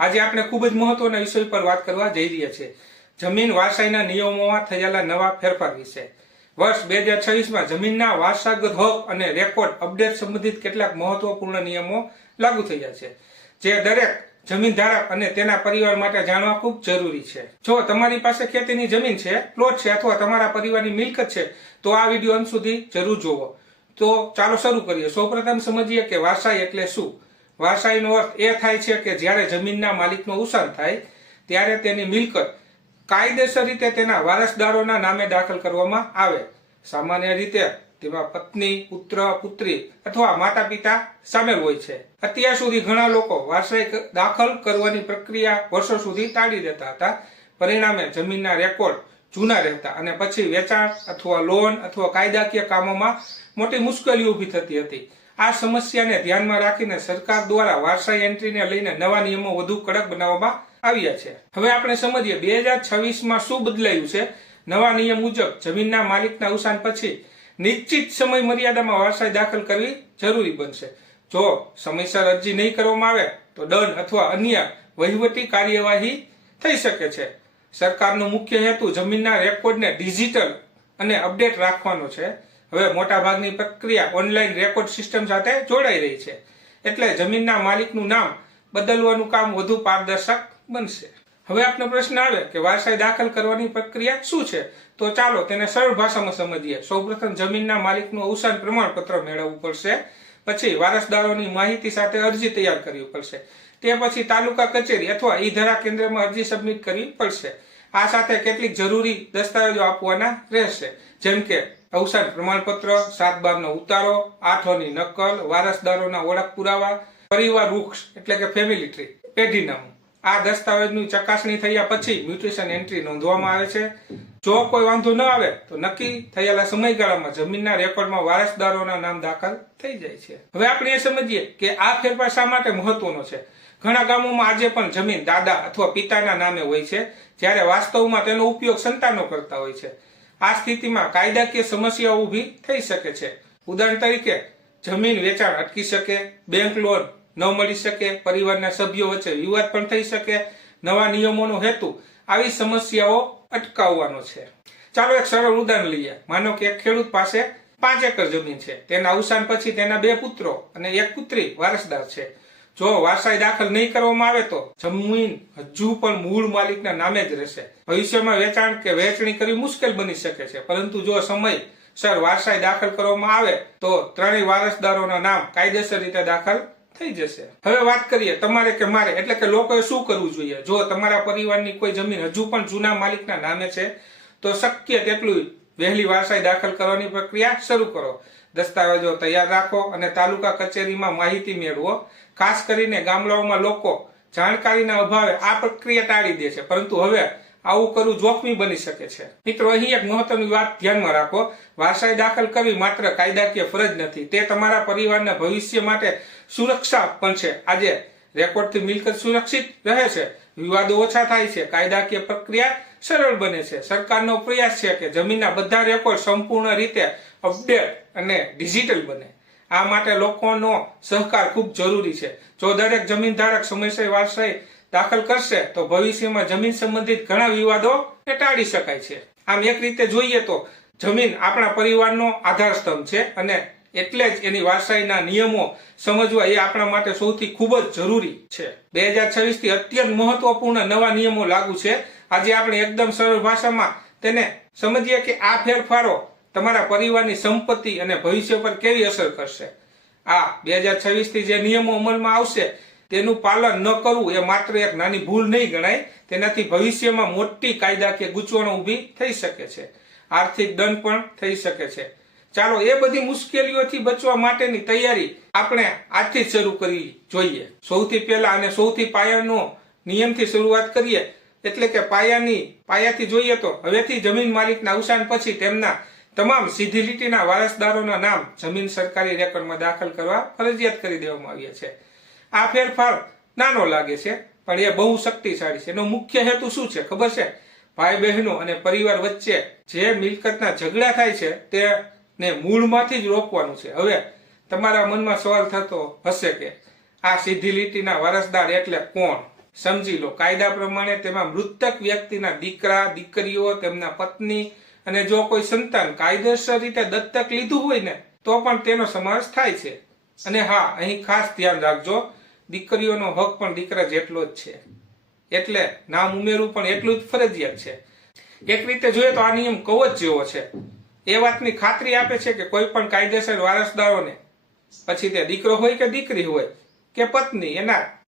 આજે આપણે ખૂબ જ મહત્વના વિષય પર વાત કરવા જઈ રહ્યા છીએ જમીન વારસાઈના નિયમોમાં થયેલા નવા ફેરફાર વિશે। વર્ષ 2026માં જમીનના વારસાગત હક અને રેકોર્ડ અપડેટ સંબંધિત કેટલાક મહત્વપૂર્ણ નિયમો લાગુ થયા છે જે દરેક જમીન ધારક અને તેના પરિવાર માટે જાણવા ખૂબ જરૂરી છે। જો તમારી પાસે ખેતીની જમીન છે, પ્લોટ છે અથવા તમારા પરિવારની મિલકત છે તો આ વિડીયો અંત સુધી જરૂર જોવો। તો ચાલો શરૂ કરીએ। સૌપ્રથમ સમજીએ કે વારસાઈ એટલે શું। વારસાઈનો અર્થ એ થાય છે કે જ્યારે જમીનના માલિકનું અવસાન થાય ત્યારે તેની મિલકત કાયદેસર રીતે તેના વારસદારોના નામે દાખલ કરવામાં આવે। સામાન્ય રીતે તેમાં પત્ની, પુત્ર, પુત્રી અથવા માતા પિતા સામેલ હોય છે। અત્યાર સુધી ઘણા લોકો વારસાઈ દાખલ કરવાની પ્રક્રિયા વર્ષો સુધી ટાળી દેતા હતા। પરિણામે જમીનના રેકોર્ડ જૂના રહેતા અને પછી વેચાણ અથવા લોન અથવા કાયદાકીય કામોમાં મોટી મુશ્કેલીઓ ઊભી થતી હતી। આ સમસ્યાને ધ્યાનમાં રાખીને સરકાર દ્વારા વારસાઈ એન્ટ્રીને લઈને નવા નિયમો વધુ કડક બનાવવામાં આવ્યા છે। હવે આપણે સમજીએ 2026માં શું બદલાયું છે। નવા નિયમ મુજબ જમીનના માલિકના અવસાન પછી નિશ્ચિત સમય મર્યાદામાં વારસાઈ દાખલ કરવી જરૂરી બનશે। જો સમયસર અરજી નહીં કરવામાં આવે તો દંડ અથવા અન્ય વહીવટી કાર્યવાહી થઈ શકે છે। સરકારનો મુખ્ય હેતુ જમીનના રેકોર્ડને ડિજિટલ અને અપડેટ રાખવાનો છે। હવે મોટાભાગની પ્રક્રિયા ઓનલાઈન રેકોર્ડ સિસ્ટમ સાથે જોડાઈ રહી છે, એટલે જમીનના માલિકનું નામ બદલવાનું કામ વધુ પારદર્શક બનશે। હવે આપનો પ્રશ્ન આવે કે વારસાઈ દાખલ કરવાની પ્રક્રિયા શું છે, તો ચાલો તેને સરળ ભાષામાં સમજીએ। સૌપ્રથમ જમીનના માલિકનું અવસાન પ્રમાણપત્ર મેળવવું પડશે, પછી વારસદારોની માહિતી સાથે અરજી તૈયાર કરવી પડશે, તે પછી તાલુકા કચેરી અથવા ઈ-ધરા કેન્દ્રમાં અરજી સબમિટ કરવી પડશે। આ સાથે કેટલીક જરૂરી દસ્તાવેજો આપવાના રહેશે, જેમ કે અવસાન પ્રમાણપત્ર, 7/12નો ઉતારો, 8ની નકલ, વારસદારોના ઓળખ પુરાવા, પરિવાર વૃક્ષ એટલે કે ફેમિલી ટ્રી, પેઢીનામું। આ દસ્તાવેજની ચકાસણી થયા પછી મ્યુટેશન એન્ટ્રી નોંધવામાં આવે છે। જો કોઈ વાંધો ન આવે તો નક્કી થયેલા સમયગાળામાં જમીનના રેકોર્ડમાં વારસદારોના નામ દાખલ થઈ જાય છે। હવે આપણે એ સમજીએ કે આ ફેરફાર શા માટે મહત્વનો છે। ઘણા ગામોમાં આજે પણ જમીન દાદા અથવા પિતાના નામે હોય છે, જ્યારે વાસ્તવમાં તેનો ઉપયોગ સંતાનો કરતા હોય છે। આ સ્થિતિમાં કાયદાકીય સમસ્યાઓ ઊભી થઈ શકે છે। ઉદાહરણ તરીકે જમીન વેચાણ અટકી શકે, બેંક લોન ન મળી શકે, પરિવારના સભ્યો વચ્ચે વિવાદ પણ થઈ શકે। નવા નિયમોનો હેતુ આવી સમસ્યાઓ અટકાવવાનો છે। ચાલો એક સરળ ઉદાહરણ લઈએ। માનો કે એક ખેડૂત પાસે 5 એકર જમીન છે, તેના અવસાન પછી તેના 2 પુત્રો અને 1 પુત્રી વારસદાર છે। જો વારસાઈ દાખલ નહીં કરવામાં આવે તો જમીન હજુ પણ મૂળ માલિકના નામે જ રહેશે। ભવિષ્યમાં વેચાણ કે વહેંચણી કરવી મુશ્કેલ બની શકે છે, પરંતુ જો સમયસર વારસાઈ દાખલ કરવામાં આવે તો ત્રણેય વારસદારોના નામ કાયદેસર રીતે દાખલ થઈ જશે। હવે વાત કરીએ તમારે કે મારે એટલે કે લોકોએ શું કરવું જોઈએ। જો તમારા પરિવારની કોઈ જમીન હજુ પણ જૂના માલિકના નામે છે તો શક્ય તેટલું વહેલી વારસાઈ દાખલ કરવાની પ્રક્રિયા શરૂ કરો। દસ્તાવેજો તૈયાર રાખો અને તાલુકા કચેરીમાં માહિતી મેળવો। ખાસ કરીને ગામડાઓમાં લોકો જાણકારીના અભાવે આ પ્રક્રિયા ટાળી દે છે, પરંતુ હવે આવું કરવું જોખમી બની શકે છે। મિત્રો, અહીં એક મહત્વની વાત ધ્યાનમાં રાખો। વારસાઈ દાખલ કરવી માત્ર કાયદાકીય ફરજ નથી, તે તમારા પરિવારના ભવિષ્ય માટે સુરક્ષા પણ છે। આજે રેકોર્ડથી મિલકત સુરક્ષિત રહે છે, વિવાદો ઓછા થાય છે, કાયદાકીય પ્રક્રિયા સરળ બને છે। સરકારનો પ્રયાસ છે કે જમીનના બધા રેકોર્ડ સંપૂર્ણ રીતે અપડેટ અને ડિજિટલ બને। આ માટે લોકોનો સહકાર ખૂબ જરૂરી છે। જો દરેક જમીન ધારક સમયસર વારસાઈ દાખલ કરશે તો ભવિષ્યમાં જમીન સંબંધિત ઘણા વિવાદો ટાળી શકાય છે। આમ એક રીતે જોઈએ તો જમીન આપણા પરિવારનો આધાર સ્તંભ છે અને એટલે જ એની વારસાઈના નિયમો સમજવા એ આપણા માટે સૌથી ખૂબ જ જરૂરી છે। 2026થી અત્યંત મહત્વપૂર્ણ નવા નિયમો લાગુ છે। આજે આપણે એકદમ સરળ ભાષામાં તેને સમજીએ કે આ ફેરફારો તમારા પરિવારની સંપત્તિ અને ભવિષ્ય પર કેવી અસર કરશે। આ 2026થી જે નિયમો અમલમાં આવશે તેનું પાલન ન કરવું એ માત્ર એક નાની ભૂલ નહીં ગણાય, તેનાથી ભવિષ્યમાં મોટી કાયદાકીય ગૂંચવણો ઊભી થઈ શકે છે, આર્થિક દંડ પણ થઈ શકે છે। ચાલો એ બધી મુશ્કેલીઓથી બચવા માટેની તૈયારી આપણે આજથી જ શરૂ કરવી જોઈએ। સૌથી પહેલા અને સૌથી પાયાનો નિયમથી શરૂઆત કરીએ, એટલે કે પાયાથી જોઈએ તો હવેથી જમીન માલિકના અવસાન પછી તેમના તમામ સીધી લીટીના વારસદારોના નામ જમીન સરકારી રેકોર્ડમાં દાખલ કરવા ફરજિયાત કરી દેવામાં આવ્યા છે। આ ફેરફાર નાનો લાગે છે પણ એ બહુ શક્તિશાળી છે। એનો મુખ્ય હેતુ શું છે ખબર છે? ભાઈ બહેનો અને પરિવાર વચ્ચે જે મિલકતના ઝઘડા થાય છે તેને મૂળમાંથી જ રોકવાનું છે। હવે તમારા મનમાં સવાલ થતો હશે કે આ સીધી લીટીના વારસદાર એટલે કોણ? સમજી લો, કાયદા પ્રમાણે તેમાં મૃતક વ્યક્તિના દીકરા, દીકરીઓ, તેમના પત્ની અને જો કોઈ સંતાન કાયદેસર રીતે દત્તક લીધું હોય ને તો પણ તેનો સમાવેશ થાય છે. અને હા, અહીં ખાસ ધ્યાન રાખજો, દીકરીઓનો હક પણ દીકરા જેટલો જ છે, એટલે નામ ઉમેરવું પણ એટલું જ ફરજિયાત છે. એક રીતે જોઈએ તો આ નિયમ કવચ જેવો છે. એ વાતની ખાતરી આપે છે કે કોઈ પણ કાયદેસર વારસદારોને, પછી તે દીકરો હોય કે દીકરી હોય કે પત્ની,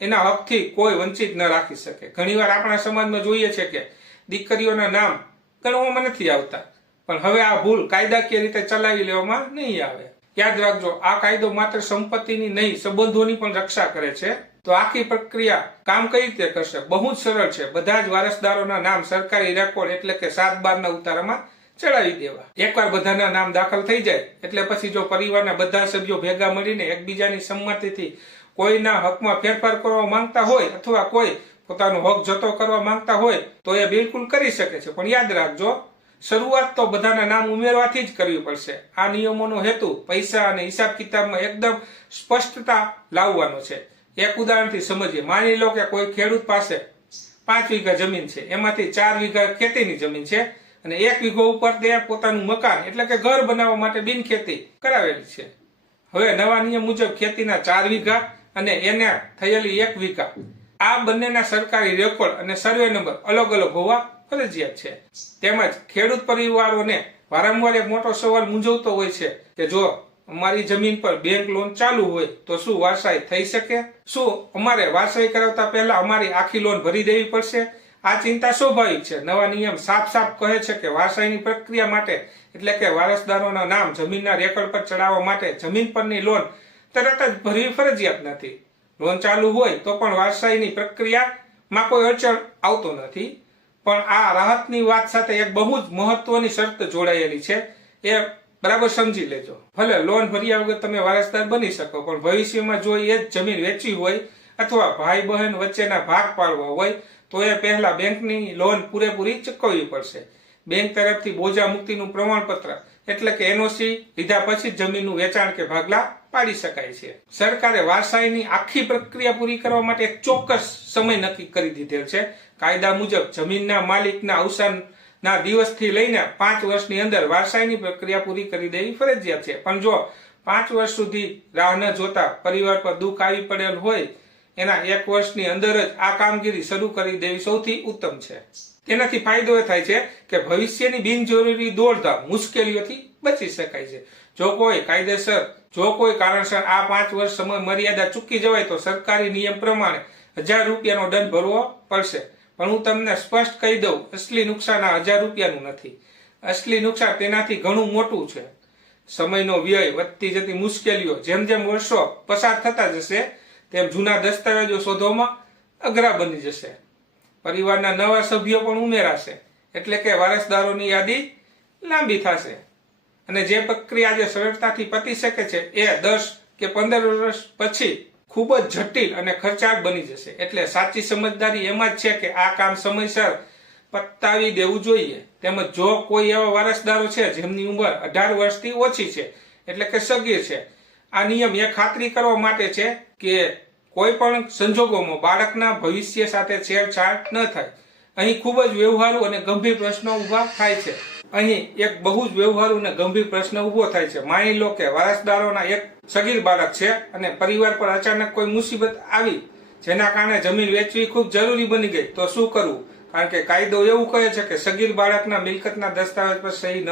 એના હકથી કોઈ વંચિત ન રાખી શકે. ઘણીવાર આપણા સમાજમાં જોઈએ છે કે દીકરીઓના નામ ગણવામાં નથી આવતા, પણ હવે આ ભૂલ કાયદાકીય રીતે ચલાવી લેવામાં નહીં આવે. યાદ રાખજો, આ કાયદો માત્ર સંપત્તિની નહીં, સંબંધોની પણ રક્ષા કરે છે. તો આખી પ્રક્રિયા કામ કઈ રીતે કરશે? બહુ જ સરળ છે. બધા જ વારસદારોના નામ સરકારી રેકોર્ડ એટલે કે 7/12 ઉતારામાં ચડાવી દેવા. એકવાર બધાના નામ દાખલ થઈ જાય એટલે પછી જો પરિવારના બધા સભ્યો ભેગા મળીને એકબીજાની સંમતિથી કોઈના હકમાં ફેરફાર કરવા માંગતા હોય અથવા કોઈ પોતાનો હક જતો કરવા માંગતા હોય તો એ બિલકુલ કરી શકે છે. પણ યાદ રાખજો, શરૂઆત તો બધાના નામ ઉમેરવાથી જ કરવી પડશે. આ નિયમોનો હેતુ પૈસા અને હિસાબ કિતાબમાં એકદમ સ્પષ્ટતા લાવવાનો છે. એક ઉદાહરણથી સમજીએ. માની લો કે કોઈ ખેડૂત પાસે 5 વીઘા જમીન છે, એમાંથી 4 વીઘા ખેતીની જમીન છે અને 1 વીઘો ઉપર તે પોતાનું મકાન એટલે કે ઘર બનાવવા માટે બિનખેતી કરાવેલી છે. હવે નવા નિયમ મુજબ ખેતીના 4 વીઘા અને એને થયેલી 1 વીઘા, આ બંનેના સરકારી રેકોર્ડ અને સર્વે નંબર અલગ અલગ હોવા ફરજિયાત છે. તેમજ ખેડૂત પરિવારોને વારંવાર એક મોટો સવાલ મૂંઝવતો હોય છે કે જો અમારી જમીન પર બેંક લોન ચાલુ હોય તો શું વારસાઈ થઈ શકે? શું અમારે વારસાઈ કરાવતા પહેલા અમારી આખી લોન ભરી દેવી પડશે? આ ચિંતા સ્વાભાવિક છે. નવા નિયમ સાફ કહે છે કે વારસાઈની પ્રક્રિયા માટે એટલે કે વારસદારોના નામ જમીનના રેકોર્ડ પર ચડાવવા માટે જમીન પરની લોન તરત જ ભરવી ફરજિયાત નથી. લોન ચાલુ હોય તો પણ વારસાઈની પ્રક્રિયામાં કોઈ અડચણ આવતો નથી. પણ આ રાહતની વાત સાથે એક બહુ જ મહત્વની શરત જોડાયેલી છે, એ બરાબર સમજી લેજો. ભલે લોન ભર્યા વગર તમે વારસદાર બની શકો, પણ ભવિષ્યમાં જો એ જ જમીન વેચવી હોય અથવા ભાઈ બહેન વચ્ચેના ભાગ પાડવા હોય તો એ પહેલા બેંકની લોન પૂરેપૂરી ચૂકવવી પડશે. બેંક તરફથી બોજા મુક્તિનું પ્રમાણપત્ર એટલે કે એનઓસી લીધા પછી જમીનનું વેચાણ કે ભાગલા પાડી શકાય છે. સરકારે વારસાઈની આખી પ્રક્રિયા પૂરી કરવા માટે એક ચોક્કસ સમય નક્કી કરી દીધેલ છે. કાયદા મુજબ જમીનના માલિકના અવસાનના દિવસથી લઈને 5 વર્ષની અંદર વારસાઈની પ્રક્રિયા પૂરી કરી દેવી ફરજિયાત છે. પણ જો 5 વર્ષ સુધી રાહ ન જોતા પરિવાર પર દુઃખ આવી પડેલ હોય, એના 1 વર્ષની અંદર જ આ કામગીરી શરૂ કરી દેવી સૌથી ઉત્તમ છે. તેનાથી ફાયદો એ થાય છે કે ભવિષ્યની બિનજરૂરી દોડધામ, મુશ્કેલીઓથી બચી શકાય છે. જો કોઈ કારણસર આ 5 વર્ષ સમય મર્યાદા ચૂકી જવાય તો સરકારી નિયમ પ્રમાણે 1000 રૂપિયાનો દંડ ભરવો પડશે. પણ હું તમને સ્પષ્ટ કહી દઉં, અસલી નુકસાન આ 1000 રૂપિયાનું નથી. અસલી નુકસાન તેનાથી ઘણું મોટું છે. સમયનો વ્યય, વધતી જતી મુશ્કેલીઓ, જેમ જેમ વર્ષો પસાર થતા જશે તેમ જૂના દસ્તાવેજો શોધવામાં અઘરા બની જશે. પરિવારના નવા સભ્યો પણ ઉમેરાશે એટલે કે વારસદારોની યાદી લાંબી થશે અને જે પ્રક્રિયા આજે સરળતાથી પતી શકે છે એ 10 કે 15 વર્ષ પછી ખૂબ જ જટિલ અને ખર્ચાળ બની જશે. એટલે સાચી સમજદારી એમાં જ છે કે આ કામ સમયસર પતાવી દેવું જોઈએ. તેમજ જો કોઈ એવા વારસદારો છે જેમની ઉંમર 18 વર્ષથી ઓછી છે એટલે કે સગીર છે, આ નિયમ એ ખાતરી કરવા માટે છે કે કોઈ પણ સંજોગોમાં બાળકના ભવિષ્ય સાથે છેડછાડ ન થાય. અહીં ખૂબ જ વ્યવહારુ અને ગંભીર પ્રશ્નો ઉભા થાય છે. અહીં એક બહુ જ વ્યવહારુ અને ગંભીર પ્રશ્ન ઉભો થાય છે. માની લો કે વારસદારોના એક સગીર બાળક છે અને પરિવાર પર અચાનક કોઈ મુસીબત આવી જેના કારણે જમીન વેચવી ખૂબ જરૂરી બની ગઈ, તો શું કરવું? કારણ કે કાયદો એવું કહે છે કે સગીર બાળકના મિલકતના દસ્તાવેજ પર સહી ન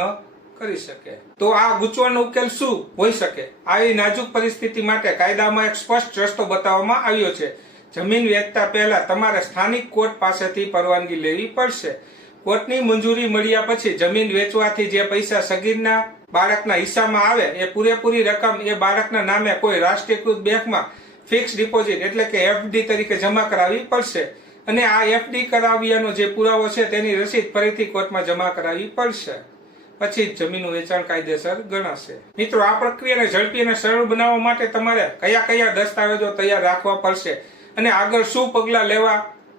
કરી શકે. તો આ ગૂંચવણનો ઉકેલ શું હોઈ શકે? આવી નાજુક પરિસ્થિતિ માટે કાયદામાં એક સ્પષ્ટ રસ્તો બતાવવામાં આવ્યો છે. જમીન વેચતા પહેલા તમારે સ્થાનિક કોર્ટ પાસેથી પરવાનગી લેવી પડશે. કોર્ટની મંજૂરી મળ્યા પછી જમીન વેચવાથી જે પૈસા સગીરના બાળકના હિસ્સામાં આવે એ પૂરેપૂરી રકમ એ બાળકના નામે કોઈ રાષ્ટ્રીયકૃત બેંકમાં ફિક્સ ડિપોઝિટ એટલે કે એફડી તરીકે જમા કરાવવી પડશે. અને આ એફડી કરાવ્યાનો જે પુરાવો છે તેની રસીદ ફરીથી કોર્ટમાં જમા કરાવવી પડશે. પછી જમીનનું વેચાણ કાયદેસર ગણાશે. મિત્રો, આ પ્રક્રિયાને ઝડપી અને સરળ બનાવવા માટે તમારે કયા દસ્તાવેજો તૈયાર રાખવા પડશે અને આગળ શું પગલાં લેવા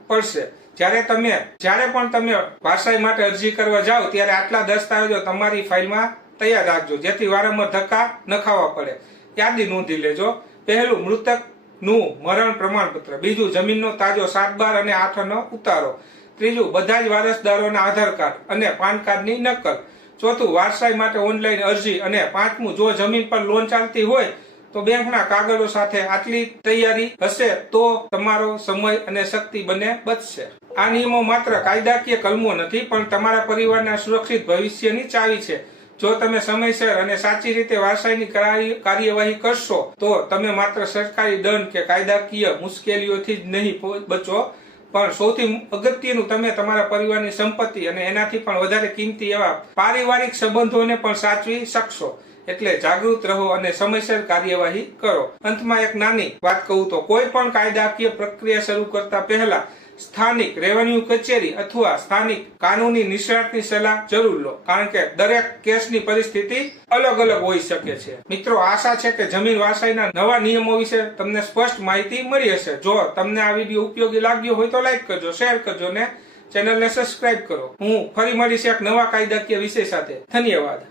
પડશે? જ્યારે પણ તમે વારસાઈ માટે અરજી કરવા જાઓ ત્યારે આટલા દસ્તાવેજો તમારી ફાઇલમાં તૈયાર રાખજો, જેથી વારંવાર ધક્કા ન ખાવા પડે. યાદી નોંધી લેજો. પહેલું, મૃતક નું મરણ પ્રમાણપત્ર, બીજું જમીનનો તાજો 7/12 અને 8 ઉતારો, ત્રીજું બધા જ વારસદારોના આધાર કાર્ડ અને પાન કાર્ડની નકલ, ચોથું વારસાઈ માટે ઓનલાઈન અરજી અને પાંચમું જો જમીન પર લોન ચાલતી હોય તો બેંકના કાગળો સાથે આટલી તૈયારી હશે તો તમારો સમય અને શક્તિ બંને બચશે. આ નિયમો માત્ર કાયદાકીય કલમો નથી પણ તમારા પરિવારના સુરક્ષિત ભવિષ્યની ચાવી છે. જો તમે સમયસર અને સાચી રીતે વારસાઈની કાર્યવાહી કરશો તો તમે માત્ર સરકારી દંડ કે કાયદાકીય મુશ્કેલીઓથી જ નહીં બચો પણ સૌથી અગત્યનું તમે તમારા પરિવારની સંપત્તિ અને એનાથી પણ વધારે કિંમતી એવા પારિવારિક સંબંધોને પણ સાચવી શકશો. એટલે જાગૃત રહો અને સમયસર કાર્યવાહી કરો. અંતમાં એક નાની વાત કહું તો કોઈ પણ કાયદાકીય પ્રક્રિયા શરૂ કરતા પહેલા સ્થાનિક રેવન્યુ કચેરી અથવા સ્થાનિક કાનૂની નિષ્ણાતની સલાહ જરૂર લો, કારણ કે દરેક કેસની પરિસ્થિતિ અલગ અલગ હોઈ શકે છે. મિત્રો, આશા છે કે જમીન વારસાઈના નવા નિયમો વિશે તમને સ્પષ્ટ માહિતી મળી હશે. જો તમને આ વિડીયો ઉપયોગી લાગ્યો હોય તો લાઈક કરજો, શેર કરજો ને ચેનલને સબસ્ક્રાઇબ કરો. હું ફરી મળીશ એક નવા કાયદાકીય વિષય સાથે. ધન્યવાદ.